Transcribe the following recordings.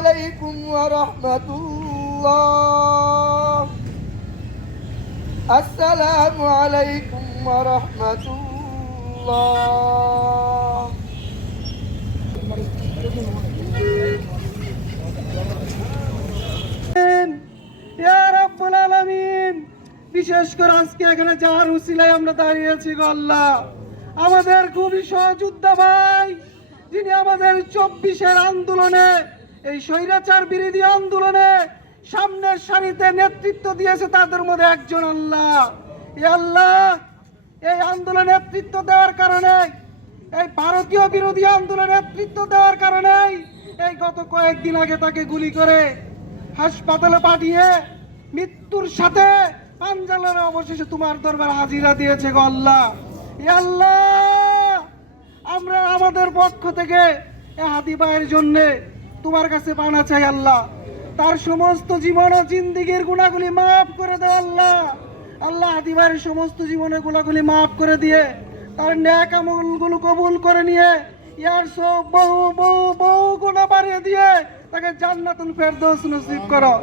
عليكم ورحمة الله السلام عليكم ورحمة الله ইয়া রাব্বুল আলামিন। বিশেষ করে আজকে এখানে যার উসিলায় আমরা দাঁড়িয়েছি গো আল্লাহ, আমাদের খুবই সহযোদ্ধা ভাই, যিনি আমাদের 24-এর আন্দোলনে, এই স্বৈরাচার বিরোধী আন্দোলনে সামনের সারিতে নেতৃত্ব দিয়েছে, তাদের মধ্যে একজন আল্লাহ। আল্লাহ, এই আন্দোলনে নেতৃত্ব দেওয়ার কারণে, এই ভারতীয় বিরোধী আন্দোলনে নেতৃত্ব দেওয়ার কারণে এই গত কয়েকদিন আগে তাকে গুলি করে হাসপাতালে পাঠিয়ে মৃত্যুর সাথে পাঞ্জালের অবশেষে তোমার দরবার হাজিরা দিয়েছে গো আল্লাহ। আল্লাহ, আমরা আমাদের পক্ষ থেকে হাদি ভাইয়ের জন্য তোমার কাছে পানা চাই আল্লাহ। তার সমস্ত জীবন ও জিন্দিগির গুণাগুলি মাফ করে দাও আল্লাহ। আল্লাহ, হাদি ভাইয়ের সমস্ত জীবনের গুণাগুলি মাফ করে দিয়ে তার নেক আমলগুলো কবুল করে নিয়ে ইয়ার সব বহু বহু বহু গুণা বাড়িয়ে দিয়ে তাকে জান্নাতুল ফেরদৌস নসিব করো।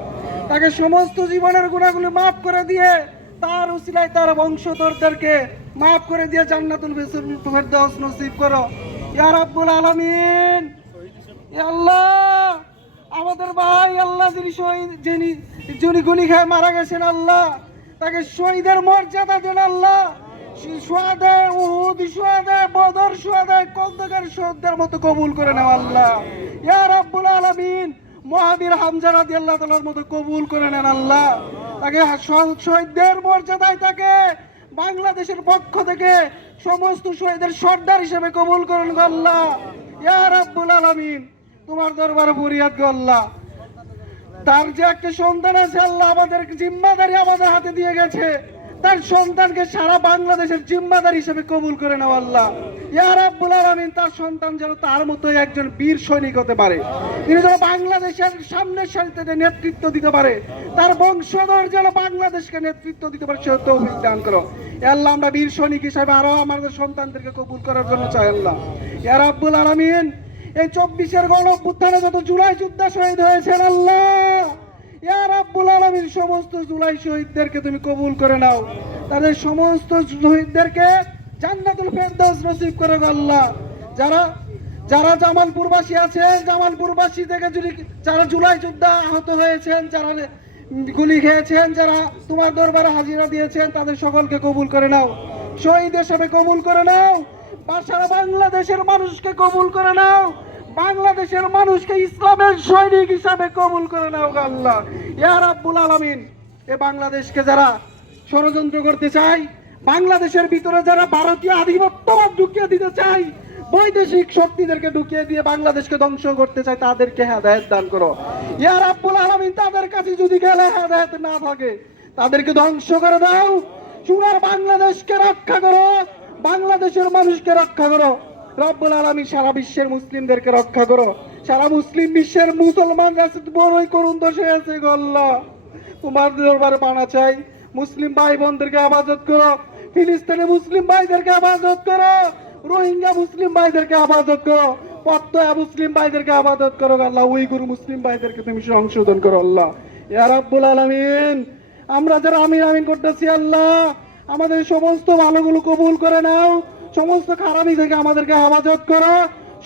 তাকে সমস্ত জীবনের গুণাগুলি মাফ করে দিয়ে তার উসিলায় তার বংশধরদেরকে মাফ করে দিয়ে জান্নাতুল ফেরদৌস নসিব করো ইয়া রাব্বুল আলামিন। ইয়া আল্লাহ, আমাদের ভাই আল্লাহ যিনি শহীদ, যিনি গুলি খেয়ে মারা গেছেন আল্লাহ, তাকে শহীদের মর্যাদা দেন আল্লাহ। শুহাদা উহুদ, শুহাদা বদর, শুহাদা খন্দকের শহীদদের মতো কবুল করে নাও আল্লাহ। ইয়া রাব্বুল আলামিন, মুহাবির হামজা রাদিয়াল্লাহু তাআলার মতো কবুল করে নেন আল্লাহ। তাকে শহীদদের মর্যাদায় তাকে বাংলাদেশের পক্ষ থেকে সমস্ত শহীদের সর্দার হিসেবে কবুল করেন গো আল্লাহ। ইয়া রাব্বুল আলামিন, তোমার দরবারে ফরিয়াদ গো আল্লাহ। তার যে একটা সন্তান আছে আল্লাহ, আমাদের জিম্মাদারি আমাদের হাতে দিয়ে গেছে, তার সন্তানকে সারা বাংলাদেশের জিম্মাদার হিসেবে কবুল করে নাও আল্লাহ। ইয়া রাব্বুল আলামিন, তার সন্তান যেন তার মতোই একজন বীর সৈনিক হতে পারে, তিনি যেন বাংলাদেশের সামনের সারিতে নেতৃত্ব দিতে পারে, তার বংশধর যেন বাংলাদেশকে নেতৃত্ব দিতে পারে, সে তৌফিক দান করো আল্লাহ। আমরা বীর সৈনিক হিসেবে আরো আমাদের সন্তানদেরকে কবুল করার জন্য চাই আল্লাহ। ইয়া রাব্বুল আলামিন, এই 24-এর গণঅভ্যুত্থানে যত জুলাই যোদ্ধা শহীদ হয়েছেন আল্লাহ, ইয়া রাব্বুল আলামিন, সমস্ত জুলাই শহীদদেরকে তুমি কবুল করে নাও। তাদের সমস্ত শহীদদেরকে জান্নাতুল ফেরদৌস নসিব করো আল্লাহ। যারা যারা জামালপুরবাসী আছেন, জামালপুরবাসী থেকে যারা জুলাই যোদ্ধা আহত হয়েছেন, যারা গুলি খেয়েছেন, যারা তোমার দরবারে হাজিরা দিয়েছেন, তাদের সকলকে কবুল করে নাও, শহীদ হিসেবে কবুল করে নাও। সারা বাংলাদেশের মানুষকে কবুল করে নাও, বাংলাদেশের মানুষকে ইসলামের সৈনিক হিসাবে কবুল করে নাও আল্লাহ। ইয়া রাব্বুল আলামিন, এ বাংলাদেশকে যারা ষড়যন্ত্র করতে চায়, বাংলাদেশের ভিতরে যারা ভারতীয় আধিপত্যবাদ ঢুকিয়ে দিতে চায়, বৈদেশিক শক্তিদেরকে ঢুকিয়ে দিয়ে বাংলাদেশকে ধ্বংস করতে চায়, তাদেরকে হেদায়েত দান করো ইয়া রাব্বুল আলামিন। তাদের কাছে যদি গেলে হেদায়েত না থাকে, তাদেরকে ধ্বংস করে দাও। সোনার বাংলাদেশকে রক্ষা করো, বাংলাদেশের মানুষকে রক্ষা করো রব্বুল আলামিন। সারা বিশ্বের মুসলিমদেরকে রক্ষা করো, সারা মুসলিম বিশ্বের মুসলমানরা বড়ই করুণ দশে আছে গো আল্লাহ। তোমার দরবারে পানা চাই, মুসলিম ভাই বোনদেরকে হেফাজত করো, ফিলিস্তিনি মুসলিম ভাইদেরকে হেফাজত করো, রোহিঙ্গা মুসলিম ভাইদেরকে হেফাজত করো, পত্তয়া মুসলিম ভাইদেরকে হেফাজত করো আল্লাহ। উইগুর মুসলিম ভাইদেরকে তুমি সংশোধন করো আল্লাহ। ইয়া রাব্বুল আলামিন, আমরা যারা আমিন আমিন করতেছি আল্লাহ, আমাদের সমস্ত ভালোগুলো কবুল করে নাও, সমস্ত খারাপি থেকে আমাদেরকে হেফাজত করো,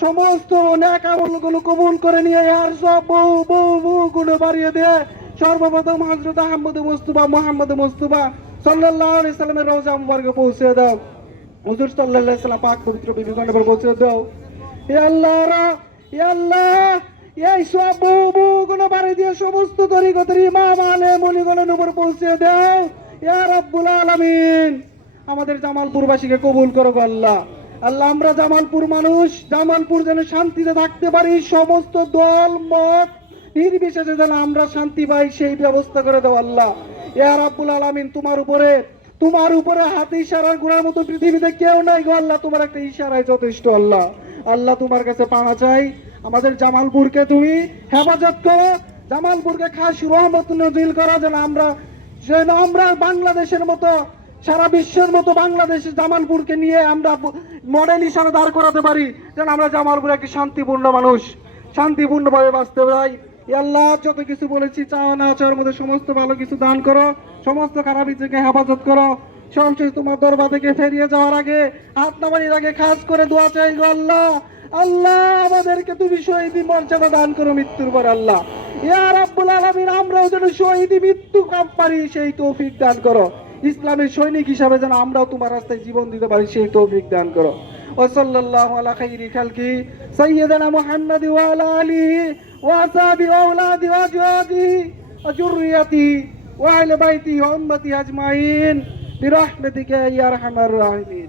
সমস্ত নেক আমলগুলো কবুল করে নিয়ে আর সব বহু বহু বহু গুণ বাড়িয়ে দিয়ে সর্বপ্রথম হযরত আহমদ মুস্তাফা মুহাম্মদ মুস্তাফা সাল্লাল্লাহু আলাইহি সাল্লামের রওজা মুবারকে পৌঁছে দাও। হুজুর সাল্লাল্লাহু আলাইহি সাল্লাম পাক পবিত্র বিবি গণে পৌঁছে দাও। হে আল্লাহ, হে আল্লাহ, এই সব বহু বহু গুণ বাড়িয়ে দিয়ে সমস্ত তরিকতের ইমাম আলেম মুনিগণের উপর পৌঁছে দাও ইয়া রাব্বুল আলামিন। আমাদের জামালপুরবাসীকে কবুল করো আল্লাহ। আল্লাহ, আমরা জামালপুর মানুষ, জামালপুর যেন শান্তিতে থাকতে পারি, সমস্ত দল মত নির্বিশেষে যেন আমরা শান্তি পাই, সেই ব্যবস্থা করে দাও আল্লাহ। ইয়া রাব্বুল আলামিন, তোমার উপরে হাতে ইশারার গুণার মতো পৃথিবীতে কেউ নাই গো আল্লাহ, তোমার একটা ইশারায় যথেষ্ট আল্লাহ। আল্লাহ, তোমার কাছে পাওয়া চাই, আমাদের জামালপুরকে তুমি হেফাজত করো, জামালপুরকে খাস রহমত নজিল করো, যেন আমরা বাংলাদেশের মতো, সারা বিশ্বের মতো বাংলাদেশের জামালপুরকে নিয়ে আমরা মডেল হিসাবে দাঁড় করাতে পারি, যেন আমরা জামালপুর একটি শান্তিপূর্ণ মানুষ, শান্তিপূর্ণভাবে বাঁচতে পারি। ইয়া আল্লাহ যত কিছু বলেছি চাওয়া না চাওয়ার মধ্যে সমস্ত ভালো কিছু দান করো, সমস্ত খারাপ থেকে হেফাজত করো। সবশেষ তোমার দরবার থেকে ফেরিয়ে যাওয়ার আগে, হাত নামানির আগে খাস করে দোয়া চাই গো আল্লাহ। আল্লাহ আমাদেরকে তুমি শহীদি মর্যাদা দান করো মৃত্যুর পর আল্লাহ। ইয়া রাব্বুল আলামিন আমরাও যেন শহীদি মৃত্যু কাম পারি সেই তৌফিক দান করো। ইসলামের সৈনিক হিসাবে যেন আমরাও তোমার রাস্তায় জীবন দিতে পারি সেই তৌফিক দান করো। وصلى الله على خير خلقه سيدنا محمد وعلى آله وأصحابه وأولاده وأزواجه وذريته وأهل بيته وأمته أجمعين برحمتك يا أرحم الراحمين.